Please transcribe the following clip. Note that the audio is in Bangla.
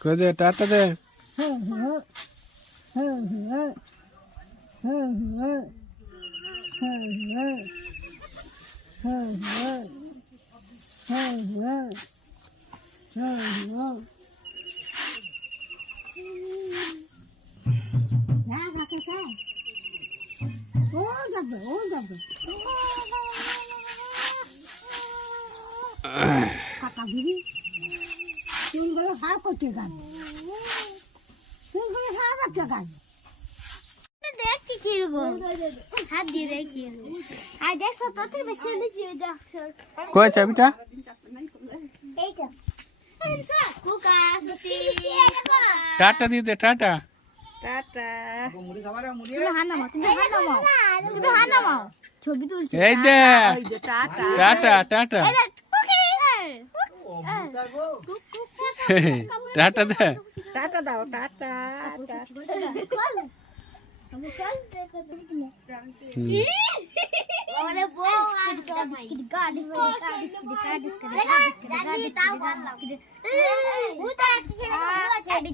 কই দে টাটা দে। দেখছি কিরকম হাত দিয়ে দেখি আর দেখছো তো তুই বেশি দেখি দেখছো কই চাবিটা? এইটা কুকা সত্যি টাটা দিয়ে দে টাটা। টাটা। তুমি হানামা তুমি হানামা ছবি তুলছি এই দে ওই যে টাটা। টাটা টাটা টাটা দে। টাটা দাও টাটা। ওরে বউ আর গাড়ি গাড়ি তাও ভালো লাগে উতা ছেড়ে